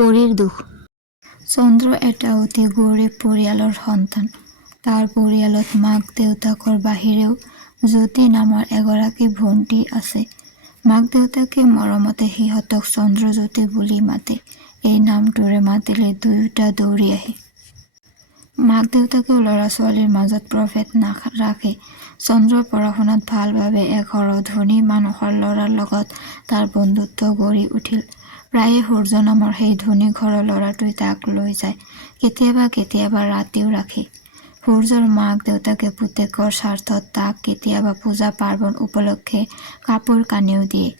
পৰীৰ দুখ। চন্দ্ৰ এটা অতি গৰীব পৰিয়ালৰ সন্তান। তাৰ পৰিয়ালত মাক দেউতাকৰ বাহিৰেও জ্যোতি নামৰ এগৰাকী ভণ্টী আছে। মাক দেউতাকে মৰমতে সিহঁতক চন্দ্ৰজ্যোতি বুলি মাতে। এই নামটোৰে মাতিলে দুয়োটা দৌৰি আহে। মাক দেউতাকেও ল'ৰা ছোৱালীৰ মাজত প্ৰভেদ নাৰাখে। চন্দ্ৰ পঢ়া শুনাত ভাল বাবে এঘৰৰ ধনী মানুহৰ ল'ৰাৰ লগত তাৰ বন্ধুত্ব গঢ়ি উঠিল। প্ৰায়ে সূৰ্য নামৰ সেই ধনী ঘৰৰ ল'ৰাটোৱে তাক লৈ যায়। কেতিয়াবা ৰাতিও ৰাখে। সূৰ্যৰ মাক দেউতাকে পুতেকৰ স্বাৰ্থত তাক কেতিয়াবা পূজা পাৰ্বণ উপলক্ষে কাপোৰ কানিও দিয়ে।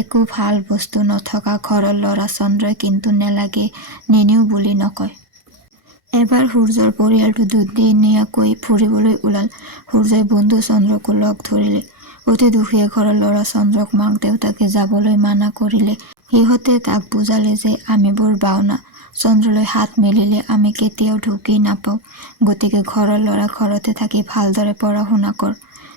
একো ভাল বস্তু নথকা ঘৰৰ ল'ৰা চন্দ্ৰই কিন্তু নেলাগে নিনিও বুলি নকয়। এবাৰ সূৰ্যৰ পৰিয়ালটো দুদিনীয়াকৈ ফুৰিবলৈ ওলাল। সূৰ্যই বন্ধু চন্দ্ৰকো লগ ধৰিলে। অতি দুখীয়া ঘৰৰ ল'ৰা চন্দ্ৰক মাক দেউতাকে যাবলৈ মানা কৰিলে। সিহঁতে তাক বুজালে যে আমি বৰ বাওনা, চন্দ্ৰলৈ হাত মেলিলে আমি কেতিয়াও ঢুকি নাপাওঁ। গতিকে ঘৰৰ ল'ৰা ঘৰতে থাকি ভালদৰে পঢ়া শুনা কৰ।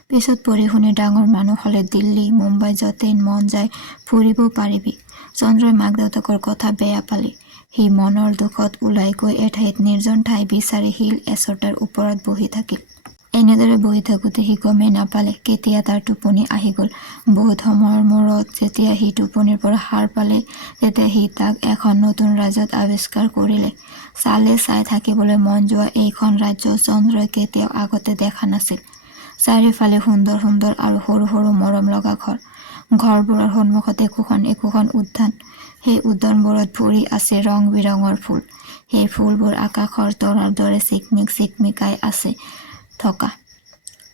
পিছত পঢ়ি শুনি ডাঙৰ মানুহ হলে দিল্লী মুম্বাই য'তেই মন যায় ফুৰিব পাৰিবি। চন্দ্ৰই মাক দেউতাকৰ কথা বেয়া পালে। সি মনৰ দুখত ওলাই গৈ এঠাইত নিৰ্জন ঠাই বিচাৰি শিল এচটাৰ ওপৰত বহি থাকিল। এনেদৰে বহি থাকোতে সি গমেই নাপালে কেতিয়া তাৰ টোপনি আহি গল। বহুত সময়ৰ মূৰত যেতিয়া সি টোপনিৰ পৰা সাৰ পালে তেতিয়া সি তাক এখন নতুন ৰাজ্যত আৱিষ্কাৰ কৰিলে। চাই থাকিবলৈ মন যোৱা এইখন ৰাজ্য চন্দ্ৰই কেতিয়াও আগতে দেখা নাছিল। চাৰিওফালে সুন্দৰ সুন্দৰ আৰু সৰু সৰু মৰম লগা ঘৰ। ঘৰবোৰৰ সন্মুখত একোখন উদ্যান। সেই উদ্যানবোৰত ভৰি আছে ৰং বিৰঙৰ ফুল। সেই ফুলবোৰ আকাশৰ তৰাৰ দৰে চিকমিকাই আছে থকা।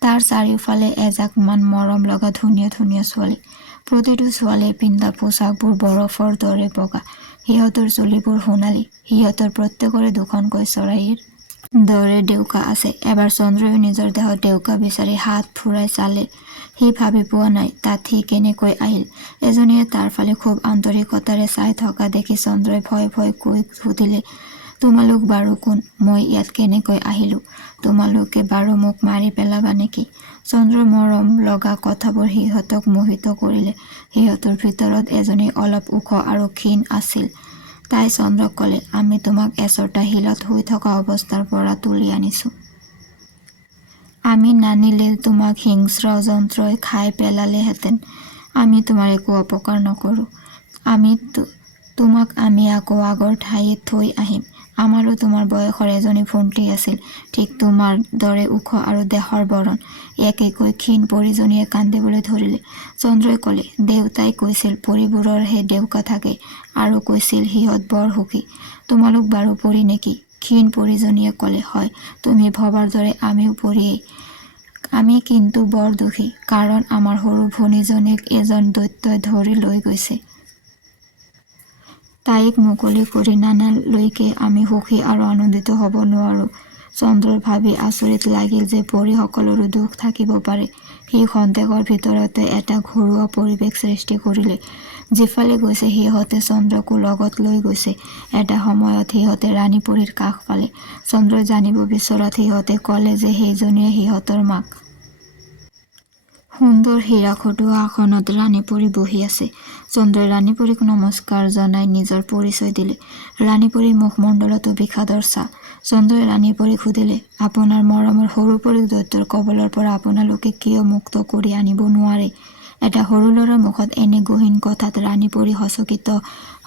তাৰ চাৰিওফালে এজাকমান মৰম লগা ধুনীয়া ধুনীয়া ছোৱালী। প্ৰতিটো ছোৱালীয়ে পিন্ধা পোছাকবোৰ বৰফৰ দৰে বগা। সিহঁতৰ চুলিবোৰ সোণালী। সিহঁতৰ প্ৰত্যেকৰে দুখনকৈ চৰাইৰ দৰে ডেউকা আছে। এবাৰ চন্দ্ৰয়ো নিজৰ দেহত ডেউকা বিচাৰি হাত ফুৰাই চালে। সি ভাবি পোৱা নাই তাত সি কেনেকৈ আহিল। এজনীয়ে তাৰ ফালে খুব আন্তৰিকতাৰে চাই থকা দেখি চন্দ্ৰই ভয় কৈ সুধিলে, তোমালোক বাৰু কোন? মই ইয়াত কেনেকৈ আহিলো? তোমালোকে বাৰু মোক মাৰি পেলাবা নেকি? চন্দ্ৰৰ মৰম লগা কথাবোৰ সিহঁতক মোহিত কৰিলে। সিহঁতৰ ভিতৰত এজনী অলপ ওখ আৰু ক্ষীণ আছিল। তাই চন্দ্ৰক ক'লে, আমি তোমাক এচটা শিলত শুই থকা অৱস্থাৰ পৰা তুলি আনিছো। আমি নানিলে তোমাক হিংস্ৰ যন্ত্ৰই খাই পেলালেহেঁতেন। আমি তোমাৰ একো অপকাৰ নকৰো। তোমাক আমি আকৌ আগৰ ঠাইত থৈ আহিম। আমাৰো তোমাৰ বয়সৰ এজনী ভণ্টী আছিল, ঠিক তোমাৰ দৰে ওখ আৰু দেহৰ বৰণ। একেকৈ ক্ষীণ পৰীজনীয়ে কান্দিবলৈ ধৰিলে। চন্দ্ৰই ক'লে, দেউতাই কৈছিল পৰীবোৰৰহে ডেউকা থাকে আৰু কৈছিল সিহঁত বৰ সুখী। তোমালোক বাৰু পৰী নেকি? ক্ষীণ পৰীজনীয়ে ক'লে, হয়, তুমি ভবাৰ দৰে আমিও পৰীয়েই। আমি কিন্তু বৰ দুখী, কাৰণ আমাৰ সৰু ভনীজনীক এজন দৈত্যই ধৰি লৈ গৈছে। তাইক মুকলি কৰি নানালৈকে আমি সুখী আৰু আনন্দিত হ'ব নোৱাৰো। চন্দ্ৰৰ ভাবি আচৰিত লাগিল যে পৰীসকলৰো দুখ থাকিব পাৰে। সি খন্তেকৰ ভিতৰতে এটা ঘৰুৱা পৰিৱেশ সৃষ্টি কৰিলে। যিফালে গৈছে সিহঁতে চন্দ্ৰকো লগত লৈ গৈছে। এটা সময়ত সিহঁতে ৰাণী পৰীৰ কাষ পালে। চন্দ্ৰই জানিব বিচৰাত সিহঁতে ক'লে যে সেইজনীয়ে সিহঁতৰ মাক। সুন্দৰ হীৰা খটোৱা আসনত ৰাণী পৰী বহি আছে। চন্দ্ৰই ৰাণী পৰীক নমস্কাৰ জনাই নিজৰ পৰিচয় দিলে। ৰাণী পৰীৰ মুখমণ্ডলতো বিষাদৰ ছাঁ। চন্দ্ৰই ৰাণী পৰীক সুধিলে, আপোনাৰ মৰমৰ সৰু পৰীক দৈত্যৰ কবলৰ পৰা আপোনালোকে কিয় মুক্ত কৰি আনিব নোৱাৰে? এটা সৰু ল'ৰাৰ মুখত এনে গহীন কথাত ৰাণী পৰী সচকিত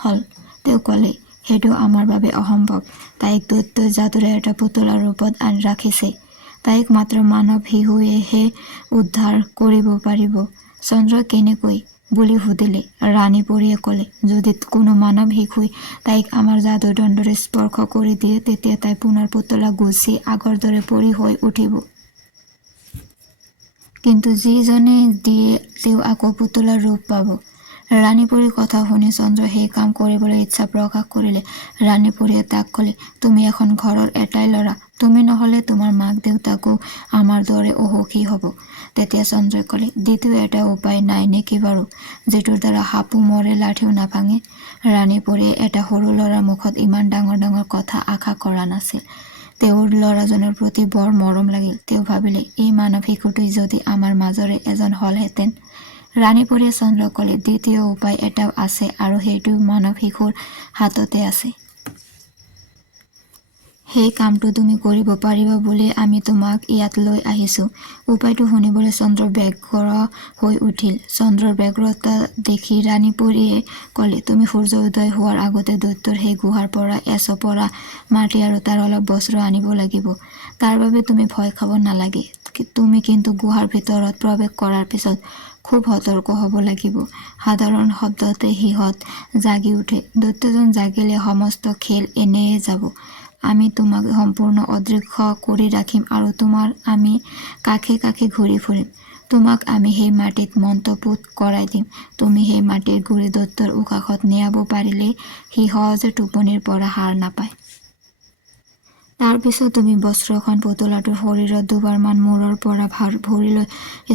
হল। তেওঁ ক'লে, সেইটো আমাৰ বাবে অসম্ভৱ। তাইক দৈত্যই যাদুৰে এটা পুতলাৰ ৰূপত ৰাখিছে। তাইক মাত্ৰ মানৱ শিশুৱেহে উদ্ধাৰ কৰিব পাৰিব। চন্দ্ৰই কেনেকৈ বুলি সুধিলে। ৰাণী পৰীয়ে ক'লে, যদি কোনো মানৱ শিশুই তাইক আমাৰ যাদুদণ্ডৰে স্পৰ্শ কৰি দিয়ে তেতিয়া তাই পুনৰ পুতলা গুচি আগৰ দৰে পৰী হৈ উঠিব। কিন্তু যিজনে দিয়ে তেওঁ আকৌ পুতলাৰ ৰূপ পাব। ৰাণী পৰীৰ কথা শুনি চন্দ্ৰই সেই কাম কৰিবলৈ ইচ্ছা প্ৰকাশ কৰিলে। ৰাণী পৰীয়ে তাক ক'লে, তুমি এখন ঘৰৰ এটাই ল'ৰা। তুমি নহলে তোমাৰ মাক দেউতাকো আমাৰ দৰে অসুখী হ'ব। তেতিয়া চন্দ্ৰই ক'লে, দ্বিতীয় এটা উপায় নাই নেকি বাৰু, যিটোৰ দ্বাৰা সাপো মৰে লাঠিও নাভাঙে? ৰাণী পৰীয়ে এটা সৰু ল'ৰাৰ মুখত ইমান ডাঙৰ ডাঙৰ কথা আশা কৰা নাছিল। তেওঁৰ ল'ৰাজনৰ প্ৰতি বৰ মৰম লাগিল। তেওঁ ভাবিলে, এই মানৱ শিশুটোই যদি আমাৰ মাজৰে এজন হলহেঁতেন। ৰাণী পৰীয়ে চন্দ্ৰক ক'লে, দ্বিতীয় উপায় এটাও আছে আৰু সেইটো মানৱ শিশুৰ হাততে আছে। সেই কামটো তুমি কৰিব পাৰিবা বুলি আমি তোমাক ইয়াত লৈ আহিছোঁ। উপায়টো শুনিবলৈ চন্দ্ৰ ব্যগ্ৰ হৈ উঠিল। চন্দ্ৰৰ ব্যগ্ৰতা দেখি ৰাণী পৰীয়ে ক'লে, তুমি সূৰ্য উদয় হোৱাৰ আগতে দৈত্যৰ সেই গুহাৰ পৰা এচপৰা মাটি আৰু তাৰ অলপ বস্ত্ৰ আনিব লাগিব। তাৰ বাবে তুমি ভয় খাব নালাগে। তুমি কিন্তু গুহাৰ ভিতৰত প্ৰৱেশ কৰাৰ পিছত খুব সতৰ্ক হ'ব লাগিব। সাধাৰণ শব্দতে সিহঁত জাগি উঠে। দৈত্যজন জাগিলে সমস্ত খেল এনেয়ে যাব। আমি তোমাক সম্পূৰ্ণ অদৃশ্য কৰি ৰাখিম আৰু আমি কাষে কাষে ঘূৰি ফুৰিম। তোমাক আমি সেই মাটিত মন্ত্ৰপুত কৰাই দিম। তুমি সেই মাটিৰ গুৰি দৈত্যৰ উশাহত নিয়াব পাৰিলেই সি সহজে টোপনিৰ পৰা সাৰ নাপায়। তাৰ পিছত তুমি বস্ত্ৰখন পুতলাটোৰ শৰীৰত দুবাৰমান মূৰৰ পৰা ভৰিলৈ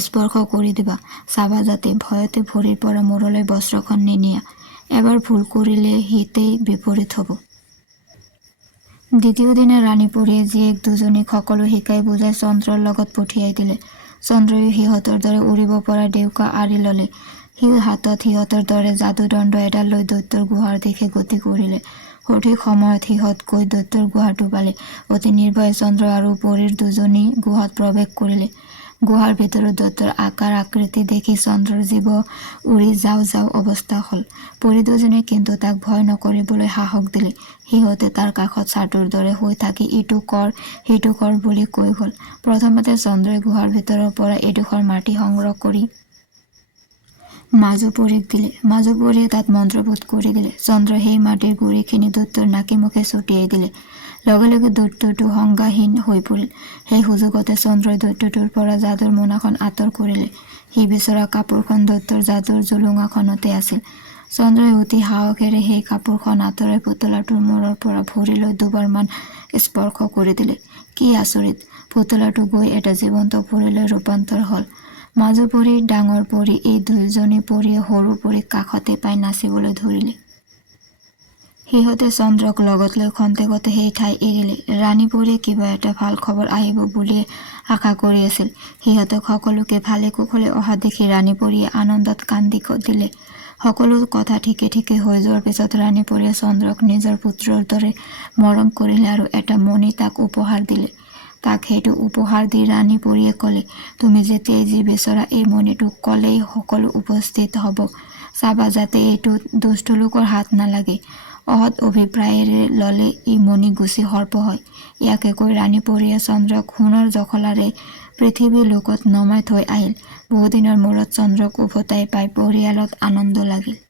স্পৰ্শ কৰি দিবা। চাবা যাতে ভয়তে ভৰিৰ পৰা মূৰলৈ বস্ত্ৰখন নিনিয়া। এবাৰ ভুল কৰিলে হিতেই বিপৰীত হ'ব। দ্বিতীয় দিনা ৰাণী পৰীয়ে জীয়েক দুজনীক সকলো শিকাই বুজাই চন্দ্ৰৰ লগত পঠিয়াই দিলে। চন্দ্ৰয়ো সিহঁতৰ দৰে উৰিব পৰা ডেউকা আঁৰি ল'লে। সি হাতত সিহঁতৰ দৰে যাদুদণ্ড এডাল লৈ দৈত্যৰ গুহাৰ দিশে গতি কৰিলে। সঠিক সময়ত সিহঁত গৈ দৈত্যৰ গুহাটো পালে। অতি নিৰ্ভয়ে চন্দ্ৰ আৰু পৰীৰ দুজনী গুহাত প্ৰৱেশ কৰিলে। গুহাৰ ভিতৰত দৈত্যৰ আকাৰ আকৃতি দেখি চন্দ্ৰৰ জীৱ উৰি যাওঁ যাওঁ অৱস্থা হ'ল। পৰী দুজনীয়ে কিন্তু তাক ভয় নকৰিবলৈ সাহস দিলে। সিহঁতে তাৰ কাষত চাতুৰ দৰে হৈ থাকি ইটো কৰ সিটো কৰ বুলি কৈ গ'ল। প্ৰথমতে চন্দ্ৰই গুহাৰ ভিতৰৰ পৰা এডোখৰ মাটি সংগ্ৰহ কৰি মাজু পৰীক দিলে। মাজু পৰীয়ে তাত মন্ত্ৰপুত কৰি দিলে। চন্দ্ৰই সেই মাটিৰ গুৰিখিনি দৈত্যৰ নাকে মুখে ছটিয়াই দিলে। লগে লগে দৈত্যটো সংজ্ঞাহীন হৈ পৰিল। সেই সুযোগতে চন্দ্ৰই দৈত্যটোৰ পৰা যাদুৰ মোনাখন আঁতৰ কৰিলে। সি বিচৰা কাপোৰখন দৈত্যৰ যাদুৰ জুলুঙাখনতে আছিল। চন্দ্ৰই অতি সাহসেৰে সেই কাপোৰখন আঁতৰাই পুতলাটোৰ মূৰৰ পৰা ভৰিলৈ দুবাৰমান স্পৰ্শ কৰি দিলে। কি আচৰিত! পুতলাটো গৈ এটা জীৱন্ত পৰীলৈ ৰূপান্তৰ হ'ল। মাজু পৰী, ডাঙৰ পৰী এই দুয়োজনী পৰীয়ে সৰু পৰীক কাষতে পাই নাচিবলৈ ধৰিলে। সিহঁতে চন্দ্ৰক লগত লৈ খন্তেকতে সেই ঠাই এৰিলে। ৰাণী পৰীয়ে কিবা এটা ভাল খবৰ আহিব বুলিয়ে আশা কৰি আছিল। সিহঁতক সকলোকে ভালে কুশলে অহা দেখি ৰাণী পৰীয়ে আনন্দত কান্দি দিলে। সকলো কথা ঠিকে ঠিকে হৈ যোৱাৰ পিছত ৰাণী পৰীয়ে চন্দ্ৰক নিজৰ পুত্ৰৰ দৰে মৰম কৰিলে আৰু এটা মণি তাক উপহাৰ দিলে। তাক সেইটো উপহাৰ দি ৰাণী পৰীয়ে ক'লে, তুমি যেতিয়াই যি বিচৰা এই মণিটো ক'লেই সকলো উপস্থিত হ'ব। চাবা যাতে এইটো দুষ্ট লোকৰ হাত নালাগে। অহৎ অভিপ্ৰায়েৰে ল'লে ই মণি গুচি সৰ্প হয়। ইয়াকে কৈ ৰাণী পৰীয়ে চন্দ্ৰক সোণৰ জখলাৰে পৃথিৱী লোকত নমাই থৈ আহিল। বহুদিনৰ মূৰত চন্দ্ৰক উভতাই পাই পৰিয়ালত আনন্দ লাগিল।